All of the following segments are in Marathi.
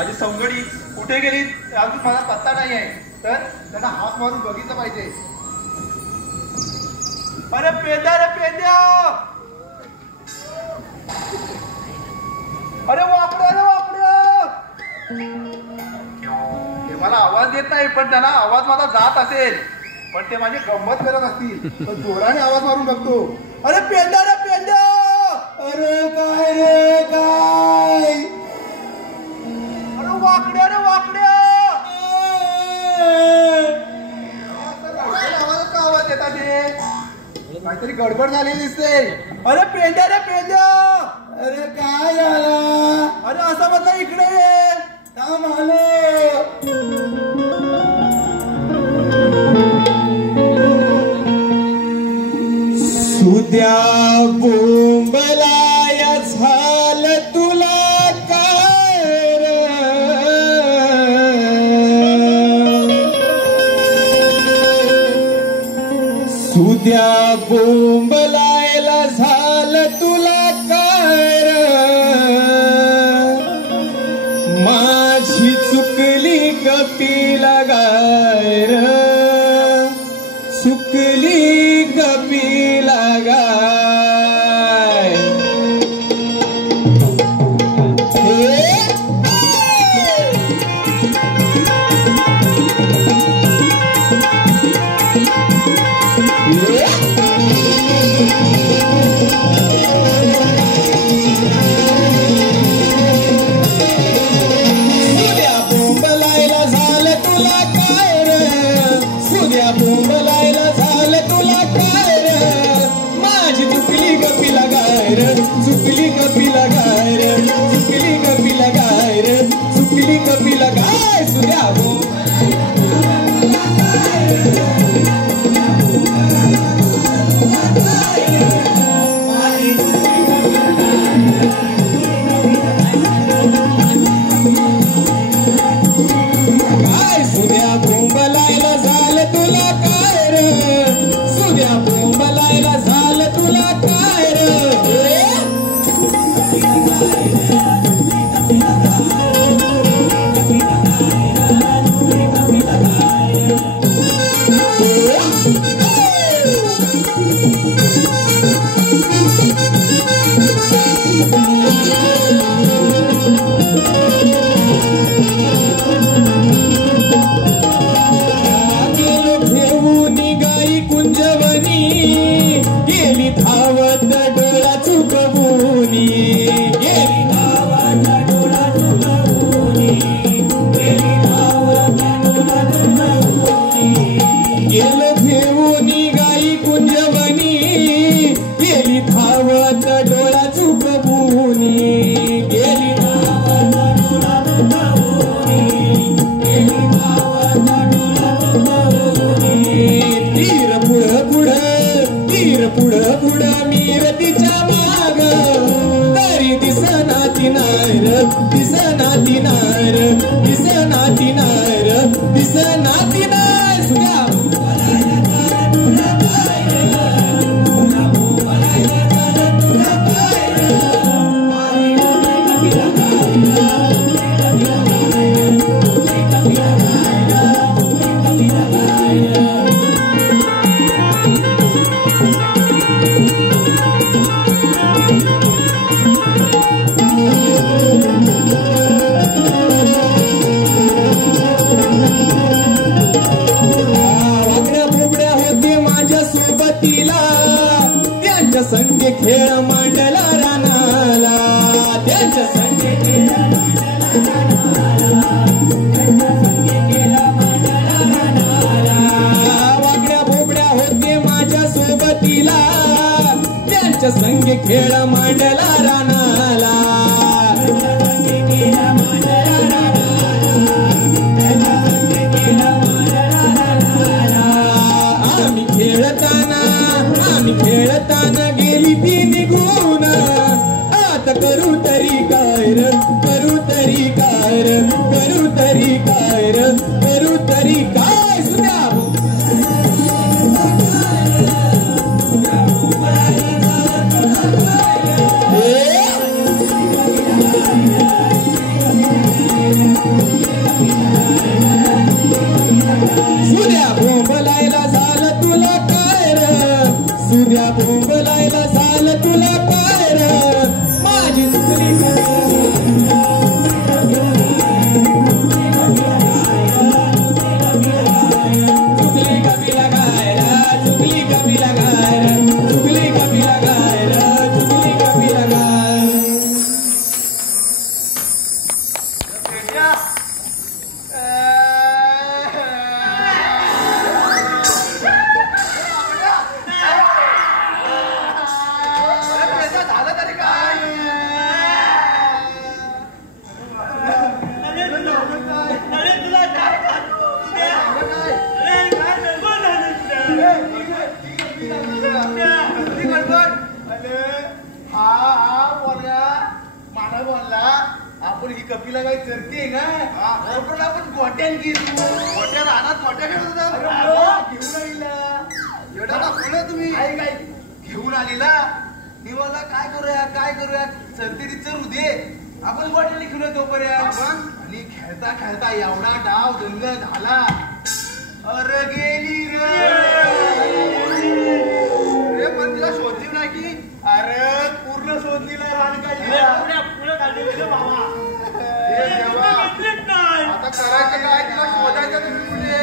माझी सवंगडी कुठे गेली अजून मला पत्ता नाही आहे, तर त्यांना हात मारून बघितलं पाहिजे. अरे पेंद्या रे पेंद्या, अरे वापड्या रे वापड्या. ते मला आवाज येत नाही, पण त्यांना आवाज माझा जात असेल, पण ते माझी गंमत करत असतील, तर जोराने आवाज मारून बघतो. अरे पेंद्या रे पेंद्या. अरे काय रे काय. अरे वाकड्या रे वाकड्या. आवाजाचा आवाज येतात ते, काहीतरी गडबड झालेली दिसते. अरे पेंद्या रे पेंद्या. अरे काय झालं. अरे असं म्हटलं इकडे ये. काम आलं. सुद्या बोंबलाया झालं तुला काय रे. सुद्या बोंबलायला झालं तुला काय रे. माझी चुकली कपिला गाय रे. चुकली कपिला गाय. सुद्या बोंबलायला झालं तुला काय रे. सुद्या बोंबलायला झालं तुला काय रे. माझी चुकली कपिला गाय रे. चुकली कपिला गाय रे. चुकली कपिला गाय रे. चुकली कपिला गाय. सुद्या काय. सुद्या बोंबलायला झालं तुला काय रे. सुद्या बोंबलायला झालं तुला काय रे. गेलो घेऊन गाई कुंजवनी. गेली धावत डोळा चुकवूनी. गेली धावत डोळा चुकवूनी. गेली धावत डोळा चुकवूनी. गेलो घेऊन गाई कुंजवनी. गेली धावत डोळा चुकवूनी. गेली धावत डोळा चुकवूनी. गेली धावत डोळा चुकवूनी. तीर पुढं पुढं, तीर पुढं पुढं मीर तिच्या माग. तरी दिसना ती नाय र. दिसना ती नाय र. दिसना ती नाय र. दिसना ती नाय. सुद्या वाकड्या बोबड्या होते माझ्या सोबतीला. त्यांच्या संगे खेळ मांडला रानाला. त्यांच्या संगे खेळ मांडला रानाला. वाकड्या बोबड्या होते माझ्या सोबतीला. त्यांच्या संगे खेळ मांडला रानाला. आम्ही खेळताना गेली ती निघून. आता करू तरी काय र. करू तरी काय र. करू तरी काय र. करू तरी काय. सुद्या Thank you. आपण ही कपिला काही करते ना आपण आपण गोट्यान घेऊ गोट्या रानात गोट्या खेळत होता तुम्ही काय घेऊन आलेला निवाला काय करूया सरतेरी चरू दे आपण गोट्याने खेळू तोपर्यंत आणि खेळता खेळता एवढा डाव दंग झाला अरे गेली रे पण तिला शोधली नाही की अरे पूर्ण शोधलीला रान काढली आता करायचं काय तिला शोधायचं तुम्ही कुठे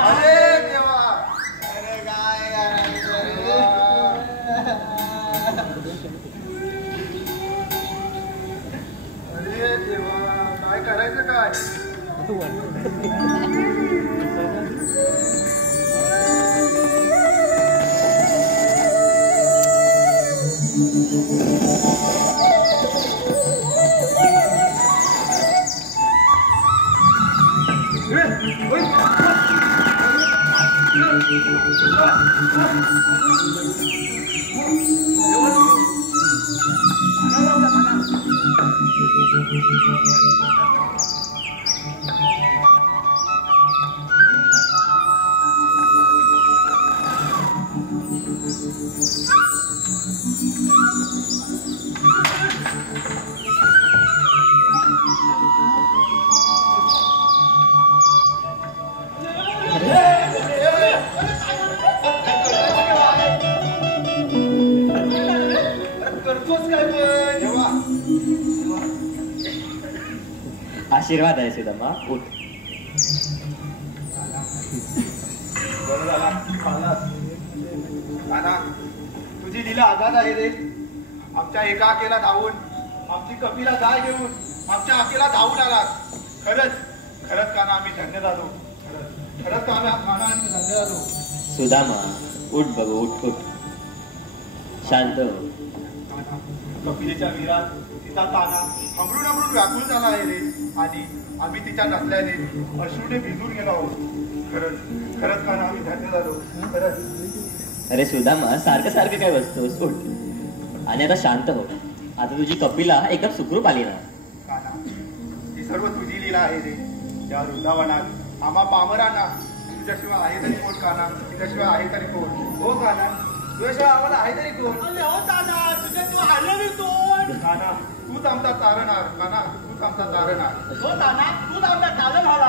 अरे देवा अरे काय अरे देवा काय करायचं काय आशीर्वाद आहे सुदामा उठ तुझी लीला आघात आहे रे आमच्या एका आकेला धावून आमची कपिला गाय घेऊन आमच्या आकेला धावून आला खरंच काना आम्ही धन्य झालो खरंच काना आम्ही धन्य झालो सुदामा उठ बघ उठ शांत कपिलेच्या वीरात तिचा ताना हमरून व्याकुळ झाला आहे रे आणि आम्ही तिच्या नसल्याने अश्रूने भिजून गेलो आहोत खरंच काना आम्ही धन्य झालो खरंच अरे सुदामा सारखं काय बसतोस उठ आणि आता शांत हो आता तुझी कपिला एकदम सुखरूप आली ना काना ही सर्व तुझी लीला आहे रे या वृंदावनात आम्हा पामरांना तुझ्याशिवाय आहे तरी कोण काना तुझ्याशिवाय आहे तरी कोण हो काना तुझ्याशिवाय आम्हाला आहे तरी कोण काना तूच आमचा तारणहार काना तूच आमचा तारणहार हो काना तूच आमचा तारणहार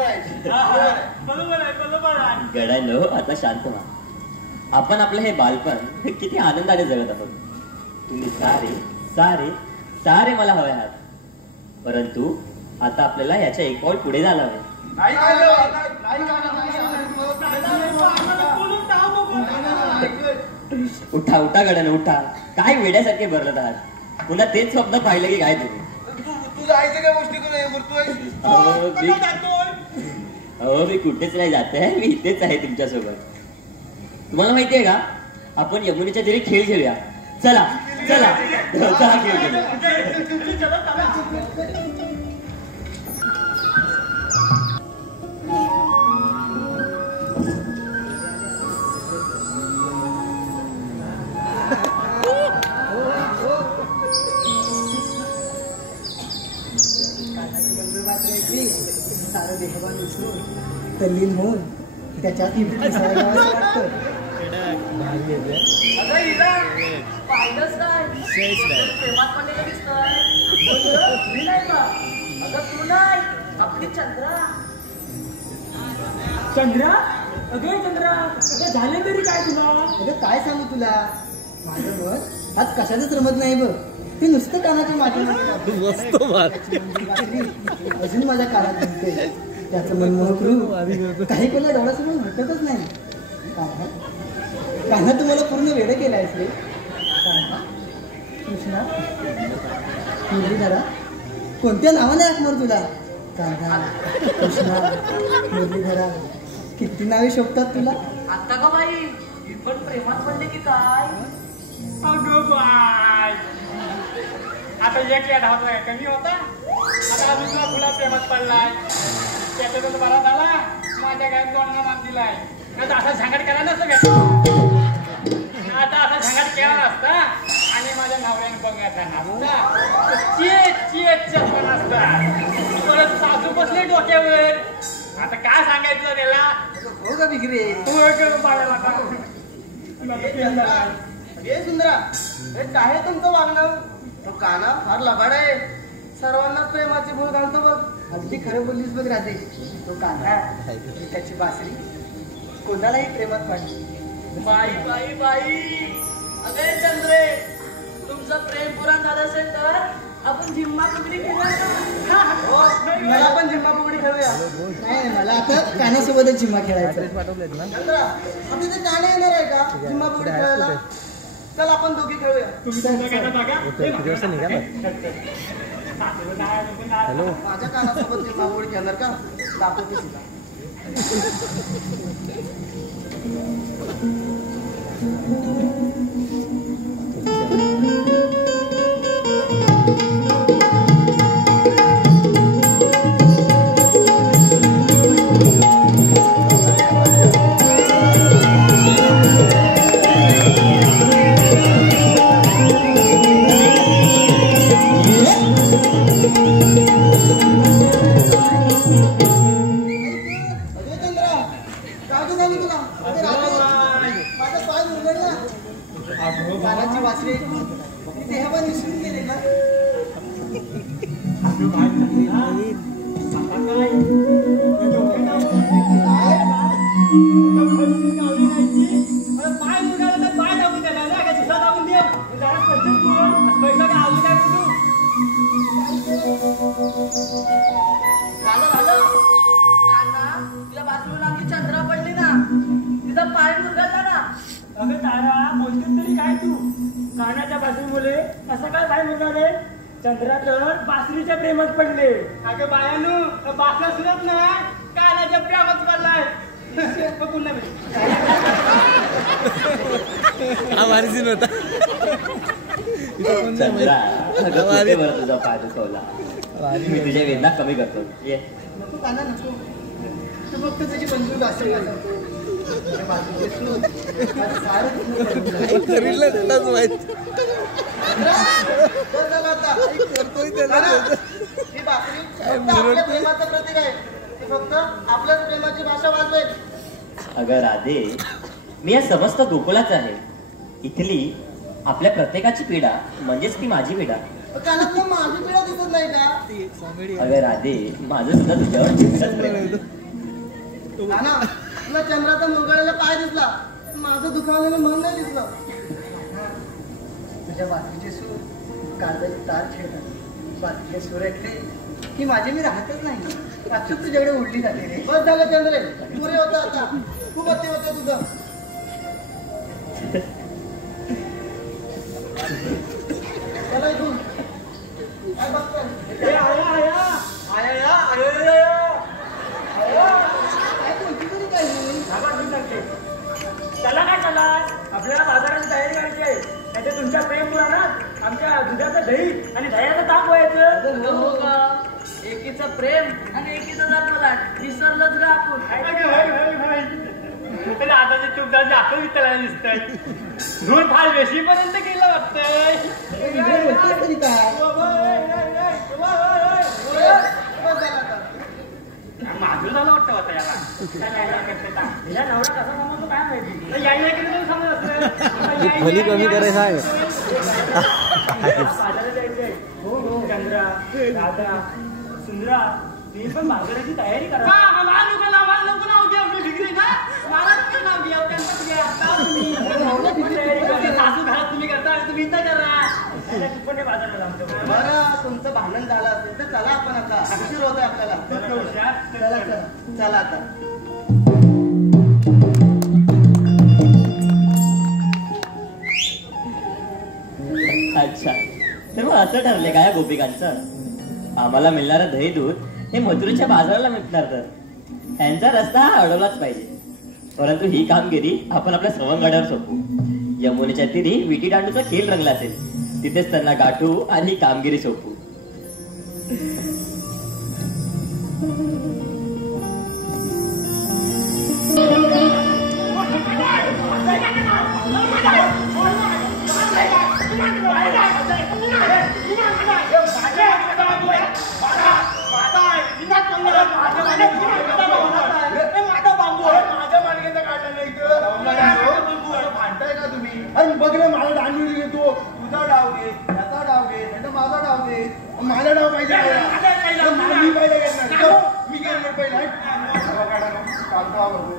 आहे बरोबर आहे गडालो आता शांत व्हा आपण आपलं हे बालपण किती आनंदाने जगत आहोत तुम्ही सारे मला हवे आहात परंतु आता आपल्याला याच्या एक पाऊल पुढे झालं आहे उठा गडाने उठा काय वेड्यासारखे भरलत आहात पुन्हा तेच स्वप्न पाहिलं की काय तुम्ही तू जायचं काय गोष्टी मी कुठेच नाही जाते मी इथेच आहे तुमच्यासोबत तुम्हाला माहितीये का आपण यमुनेच्या तरी खेळ खेळूया चला खेळ खेळूया सारं देखभाल विसरून तल्लीन होऊन त्याच्यात चंद्रा झालं तरी काय तुला अगं काय सांगू तुला माझं मन आज कशातच रमत नाही बघ ते नुसतं कानाच्या मागे अजून माझ्या कानात म्हणते त्याचं मन मोकरू काही कोणा डोळ्यासमोर भेटतच नाही कान्हा तुम्हाला पूर्ण वेळ केलायस रे कृष्णा मुरलीधरा कोणत्या नावाने हाक मारू तुला? कांदा, कृष्णा, मुरलीधरा, किती नावे शोभतात तुला? आता का बाई ही पण प्रेमात पडले की काय? अगं बाय, आता एक या धावतोय कमी होता, आता दुसरा फुला प्रेमात पडलाय. त्याचा तो बरा झाला, माझ्या गायत दोन मान दिलाय. आता असा झंगाट केला नसतं, आता असा झंगाट केला नसता आणि माझ्या नवऱ्याने बघायचा नसता, चेत नसता. परत सासू बसले डोक्यावर. आता काय सांगायचं त्याला? हो का भिगरे? हे सुंदरा, हे काय तुमचं वागणं? तो काना फार लबाड आहे, सर्वांना प्रेमाची भूल घालतो बघ. अगदी खरं बोललीस बघ राधे. तो कांदा, त्याची बासरी कोणालाही प्रेमात पाडली. बाई बाई बाई, अगे चंद्रे, तुमचं प्रेम पुराण झालं असेल तर आपण झिम्मा फुगडी खेळूया का? मला पण झिम्मा फुगडी खेळूया. नाही, मला आता कानासोबतच झिम्मा खेळायचं. चंद्रा, आपली ते गाणे येणार आहे का झिम्मा फुगडी खेळायला? चल आपण दोघी खेळूया. माझ्या कानासोबत झिम्मा फुगडी खेळणार का? दाखवते तुला. कानाची वासरे तेव्हा विसरून गेले ना. पाय उडाला तर पाय दाबून द्यायला का सुद्धा दाबून दे. पैसा काय आवडी काय तू? तुझ्या बाजूला आमची चंद्रा पडली ना, तिचा पाय मुरगळला ना. अगं तारा, बोलतेस तरी काय तू? कानाच्या बासरीमुळे असं काय पाय मुरगाले? चंद्रा तर बासरीच्या प्रेमात पडले. अगं बायानू, बासरा सुरत ना कानाच्या प्रेमात पडलाय. पुन्हा चंद्रा, अगं कुठे बरं तुझा पाय दुखवला? मी तुझ्या वेदना कमी करतो. ये. नको काना, नको. तू फक्त तुझी बंधू वासरे वाजवतो. ही बासरी फक्त आपल्या प्रेमाचं प्रतीक आहे. ती फक्त आपल्याच प्रेमाची भाषा वाजवेल. अगं राधे, मी या समस्त गोकुळाच आहे. इथली आपल्या प्रत्येकाची पीडा म्हणजेच ती माझी पीडा. कानात माझी पिढा दिसत नाही का? अगं राधे, माझं सुद्धा तुझ्यावर चिंताच प्रेम आहे. काना, तुला चंद्राचा मुरगळलेला पाय दिसला, माझं दुखावलेलं मन नाही दिसलं. तुझ्या बासरीचे सूर काळजाची तार खेळतात. बासरीचे सूर ऐकले की माझे मी राहतच नाही. अचूक तुझ्याकडे उडली जाते रे. बस झालं चंद्रे, पुरे होतं आता. खूप अति होतं तुझं. चला इथून. काय बघतोय? चला काय चला, आपल्याला बाजाराची तयारी करायची आहे. त्याच्या तुमच्या प्रेम पुराणात आमच्या दुधाचं दही आणि दह्याचं ताक व्हायचं. हो का? एकीचं प्रेम आणि एकीचं जात विसरलंच गा आपण. आताची चूक झाली, आपण विचारायला दिसतंय. धूळ फार वेशीपर्यंत गेलं वाटतंय. तरी काय माझं झालं वाटतं होता याला नवरा कसा समजतो काय माहिती. यायला केलं तरी समजत असतं. कमी करायचं आहे. बाजारात जायचंय. हो चंद्रा, राधा, सुंदरा, तुम्ही पण बाजाराची तयारी करा. सासू घरात तुम्ही करता, तुम्ही इथं करा. पण बाजारात आमचं बरं, तुमचं भांडण झालं असेल तर चला आपण आता. उशीर होतोय आपल्याला. चला चला चला आता. अच्छा, तेव्हा असं ठरले काय गोपिकांचं? आम्हाला मिळणारं दही दूध हे मथुरेच्या बाजाराला मिळणार, तर त्यांचा रस्ता हा अडवलाच पाहिजे. परंतु ही कामगिरी आपण आपल्या सवंगड्यावर सोपू. यमुनेच्या तीरी विटी दांडूचा खेळ रंगला असेल, तिथेच त्यांना गाठू आणि ही कामगिरी सोपू. अरे बघ ना, मला दांडू घेतो, तुझा डाव घे, त्याचा डाव घे, म्हणजे माझा डाव घे. माझा डाव पाहिजे, मी पहिला घेणार, मी घेणार पहिला.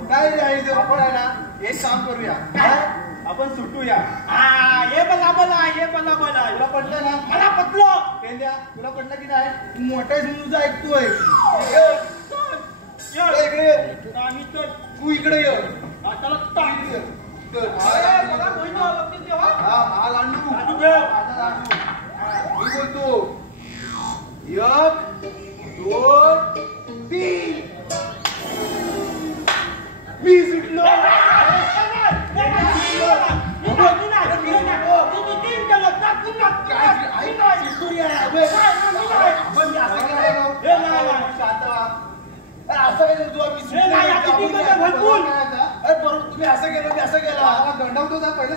काय रे, आपण आहे ना एक काम करूया, आपण सुटूया. हे बला बला, हे बला बला. तुला पटलं ना? मला पटलं. पेंड्या, तुला पटलं की नाही? तू मोठा तुझा ऐकतोय. इकडे ये. आम्ही तर तू इकडे ये. त्याला टाकली. हा लांडू, मी बोलतो 1 2 3. मी सुटलो. तुम्ही असं केलं, मी असं केलं. गंडवतो जा पहिलं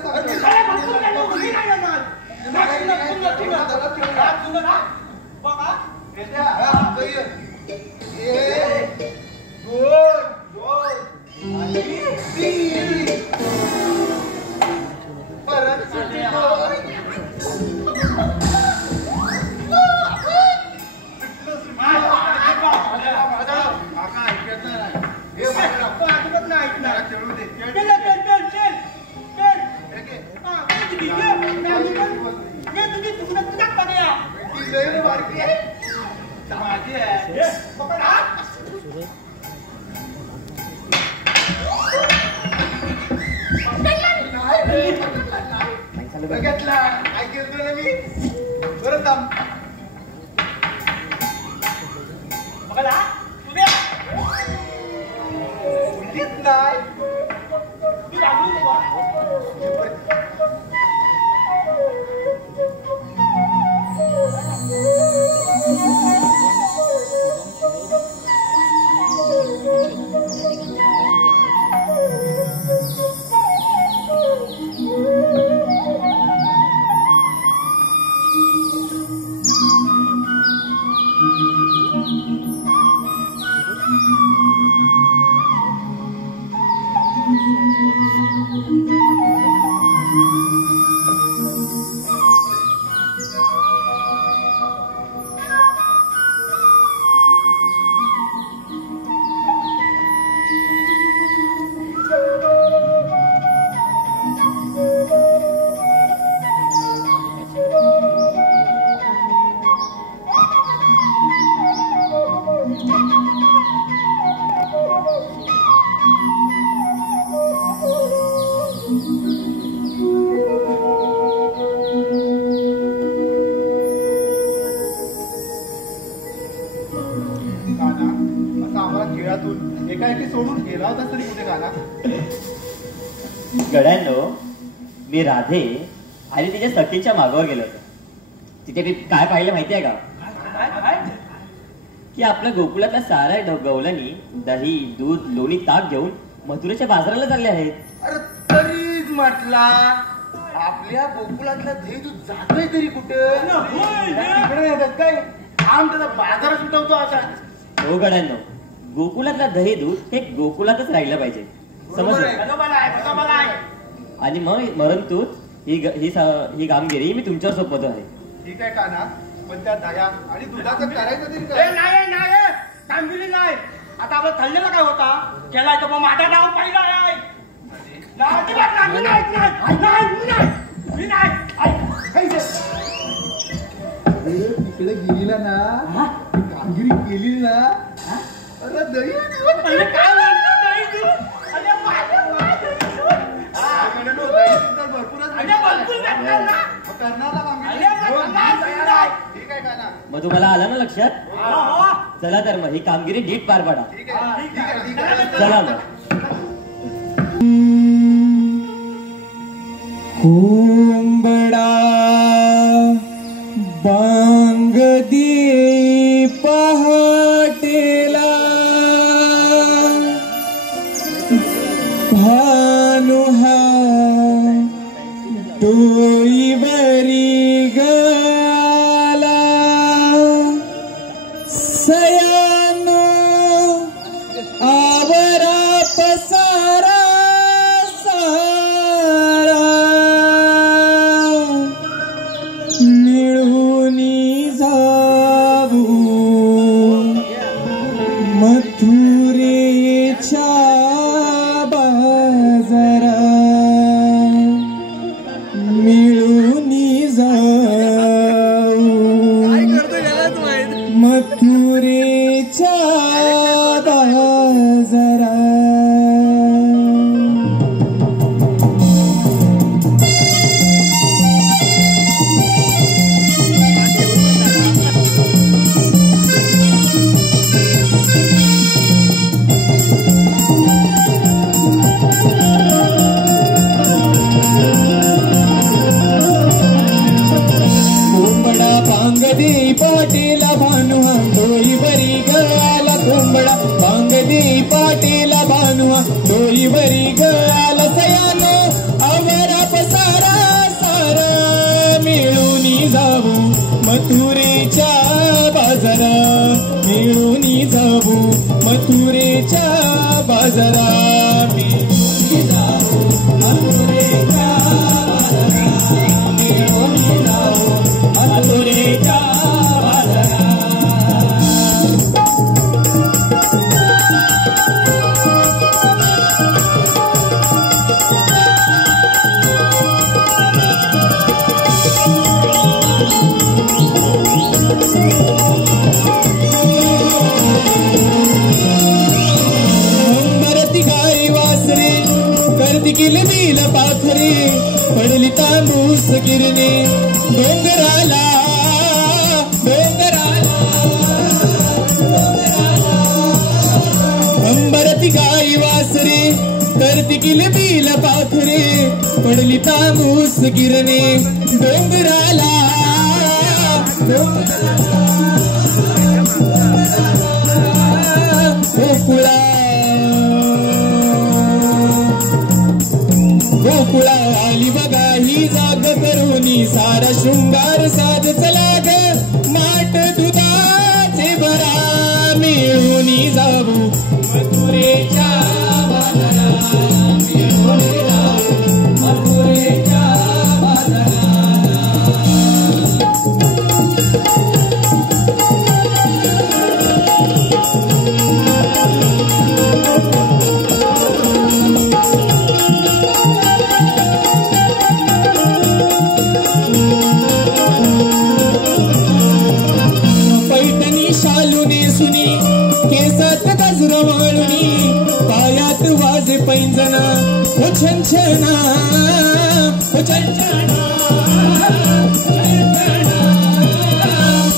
घेतला. काय केलं ना मी बरं थांब. नाही सोडून गेला होता तरी कुठे गाला. गड्यांनो, मी राधे आणि तिच्या सखीच्या मागावर गेलो होतो. तिथे मी काय पाहिलं माहितीये का? की आपल्या गोकुळातल्या साऱ्या गवळणी दही दूध लोणी ताक घेऊन मथुरेच्या बाजाराला चालले आहेत. अरे तरीच म्हटला आपल्या गोकुळातला दही दूध जातोय तरी कुठं? तिकडे येतात काय? आम त्याचा बाजार सुटवतो आता. हो गड्यांनो, गोकुळातला दही दूध हे गोकुळातच राहिलं पाहिजे, समजलं? आणि मग परंतु ही कामगिरी मी तुमच्यावर सोपवतो आहे. ठीक आहे काना, पण त्या दया आणि दुधाचं करायचं तरी काय? नाही कामगिरी नाही. आता आपला थल्लेला काय होता केलाय तर मग माझा नाव पहिला आहे. तिकडे गेलीला ना, कामगिरी केली ना, अरे दही भरपूरच करणारा अरे, ठीक आहे का ना? मग तुम्हाला आलं ना लक्षात? चला तर मग ही कामगिरी नीट पार पाडा. ठीक आहे, ठीक आहे, ठीक आहे. चला मग. कोंबडा बांग दे पहाटेला भानु हा डोईवरी गाला सयानो आवरा पसारा सारा मिळूनी जाऊ मथुरेच्या बाजारा मिळूनी जाऊ मथुरेच्या बाजारा. कोंबडा बांग दे पाटीला भानुआ डोईवरी गळाला कोंबडा बांग दे पाटीला भानुआ डोईवरी गळाला सयानो आवरा पसारा सारा मिळूनी जाऊ मथुरेच्या बाजारा मिळूनी जाऊ मथुरेच्या बाजारा मिळूनी जाऊ मथुरेच्या बाजारा मिळूनी जाऊ मथुरेच्या बाजारा. मरती गाई वासरे करती किलबिल पाखरे पडली तांबूस गिरणे डोंगराला डोंगराला अंबरती गाई वासरे करती किलबिल पाखरे पडली तांबूस गिरणे डोंगराला गोकुळा गोकुळा आली बघा ही जाग करुनी सारा शृंगार साज चला ग माट दुधाचे भरा मिळूनी जाऊ मथुरेच्या बाजारा मिळूनी जाऊ मथुरेच्या बाजारा. पैठणी शालू नेसुनी केसात गजरा माळुनी पायात वाजे पैंजना हो छनछना हो छनछना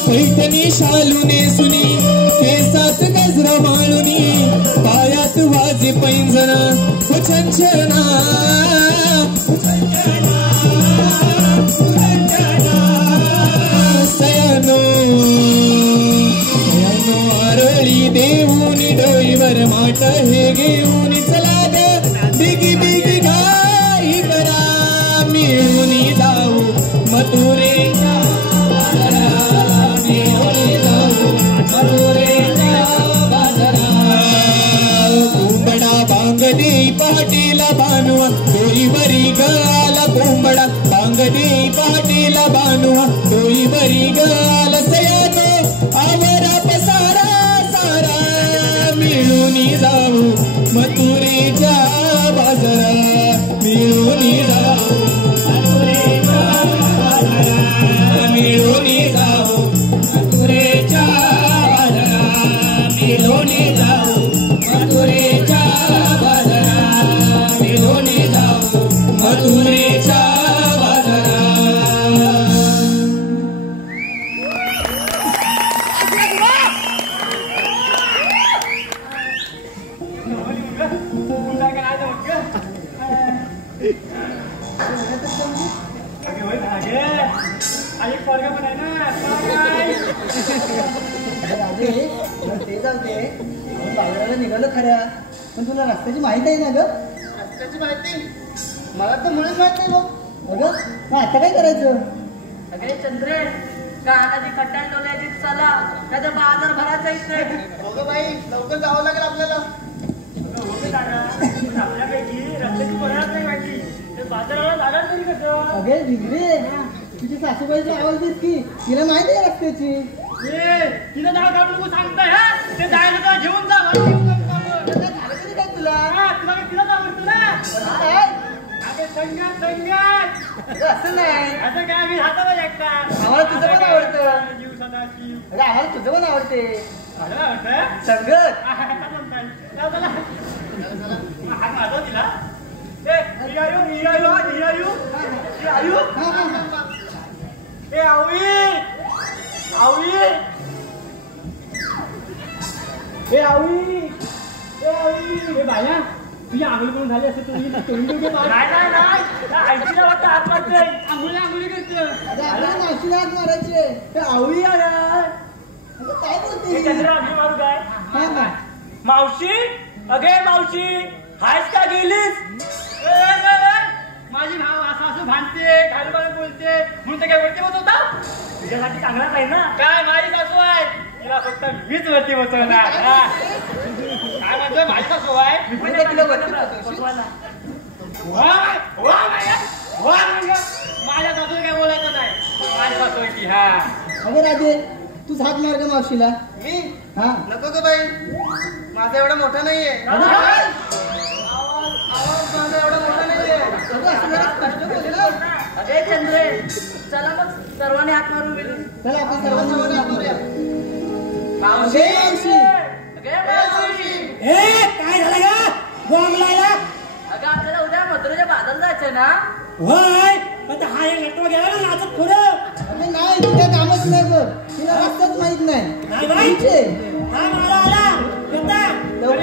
पैठणी शालू नेसुनी केसात गजरा माळुनी पायात वाजे पैंजना हो छनछना सयानो सयानो आरळी देऊनी डोईवर माट हे घेऊन चला ग बिगी बिगी गाई करा मिळूनी जाऊ मथुरेच्या बाजारा मिळूनी जाऊ मथुरेच्या बाजारा. कोंबडा बांग दे पाटीला भानुआ डोईवरी गळाला कोंबडा बांग दे पाटीला भानुआ डोईवरी गळाला सयानो आवरा पसारा सारा मिळूनी जाऊ मथुरेच्या बाजारा मिळूनी जाऊ मथुरेच्या बाजारा मिळूनी जाऊ मथुरेच्या बाजारा मिळूनी जाऊ मथुरेच्या बाजारा मिळूनी जाऊ मथुरेच्या बाजारा. ते जाऊ दे. आपण बाजाराला निघालो खऱ्या, पण तुला रस्त्याची माहिती आहे ना ग? रस्त्याची माहिती मला तर मुळीच माहित नाही बघ. अगं मग आता काय करायचं? अगे चंद्रे, कानाची खट्ट्यात डोल्याची चला, नाही तर बाजार भरायचा इथे. अगं बाई लवकर जावं लागेल आपल्याला. पण आपल्यापैकी रस्त्याची पर्याय नाही माहिती, ते बाजाराला जाणार तरी कसं? अगे दिगरे, तुझी सासूबाईची आवाज देत की तिला माहिती आहे रस्त्याची. तिला नाव काढून नको सांगताय हा, ते जायला तर घेऊन जा, मला घेऊन जा तुम्हाला. झालं तरी काय तुला? तुला तिलाच आवडतं ना. काय अगं संगत असं नाही. असं काय मी हाताला एकटा. आम्हाला तुझं पण आवडतं. जीव सदा जीव. अगं आम्हाला तुझं पण आवडते. मला आवडतं संगत. आता म्हणताय जाऊ चला. हात माझा दिला. ए आयु ए आवई हे बाया तुझी आंघोळी करून झाली असते तुझी नाही आईला वाटतं हात मारते आंघोळी करते. अगं आपल्याला मावशीला हात मारायचे. ते आवळी आला. अगं काय बोलते? चंद्र आम्ही मारू काय हा ना. मावशी अगे मावशी हायस का गेलीस? माझी सासू भांडते घालूबाला बोलते म्हणून ते काय वरती बसवता? तुझ्यासाठी चांगला नाही ना. काय माझी सासू आहे तिला फक्त मीच वरती बसवणार. काय म्हणतोय माझी सासू आहे मी पण तिला वरती बसवशील? माझ्या सासूला काय बोलायचं नाही. माझी सासू आहे की हा. अगं राजे तूच हात मार ग मावशीला. मी हा नको ग बाई, माझा एवढा मोठा नाहीये. आवाज माझा एवढा मोठा नाहीये. अगं असं जरा स्पष्ट बोल ना. अगे चंद्रे, चला मग सर्वांनी हात मारून गेले. चला आपण सर्वांना वर हात मारूया. मावशी मावशी अगे मावशी, काय झालं का बॉम्ब लायला? अगं आपल्याला उद्या मथुरेच्या बाजारात जायचंय ना. होय पण हा एक लटवा गेला ना नाचत पुढं. अगं नाही तुझ्या कामच नाही बघ. तिला रस्ताच माहित नाही. नाही माहित? तुमचे. हा मला आला येता लवकर ये.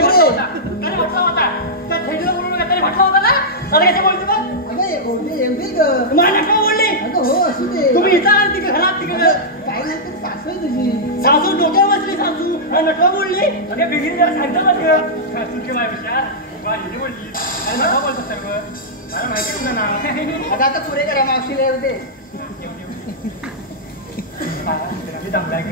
तरी म्हटलं होता त्या थेडीला बोलून तरी म्हटलं होतं ना. आता कशा बोलते बघ अगं एवढी ग. मला नका बोलली. अगं हो असू दे. तुम्ही इथं आला तिकडे घरात तिकडे काय नाही तर सासू आहे तुझी. सासू डोक्यावर बसली सासू नटवा बोलली. अगे बिगिरी जरा सांगतो बस सासू के माझ्या हिंदी बोलली आणि नटवा बोलतो सर्व मला माहिती तुझं नाव. अगं आता पुढे करा मावशीला येऊ दे. मी दमलाय ग.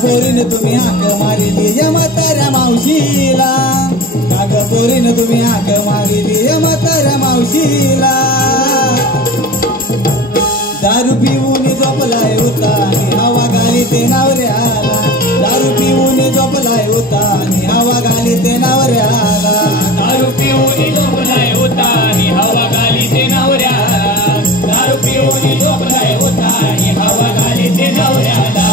पोरीनं तुम्ही हाक मारिली या म्हाताऱ्या मावशीला. पोरीनं तुम्ही हाक मारिली या म्हाताऱ्या मावशीला. दारू पिऊन झोपलाय होता आणि हवा गाली ते नवऱ्याला. दारू पिऊन झोपलाय होता आणि हवा गाली ते नवऱ्याला. दारू पिऊन झोपलाय होता आणि हवा गाली ते नवऱ्याला. दारू पिऊन झोपलाय होता आणि हवा गाली ते नवऱ्याला.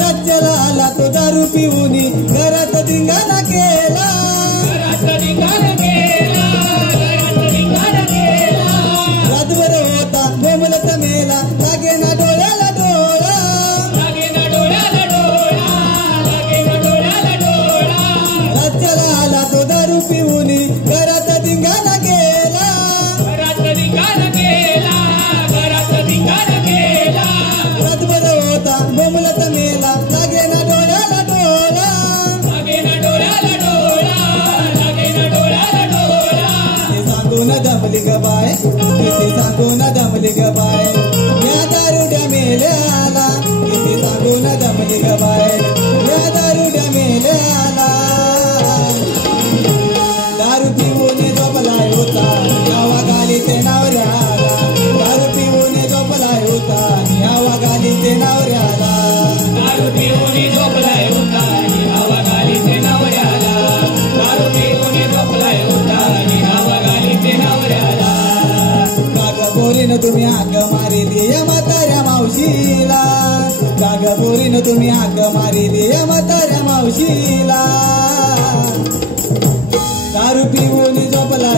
राज्याला आला तो दारू पिऊन घरात धिंगाणा केला. रातभर होता बोंबलत मेला लागे ना डोळ्याला डोळा. राज्याला आला तो दारू पिऊन घरात धिंगाणा केला. रातभर होता बोंबलत मेला लागे ना डोळ्याला डोळा. तुम्ही हाक मारिली म्हाताऱ्या मावशीला. दारू पिऊन झोपला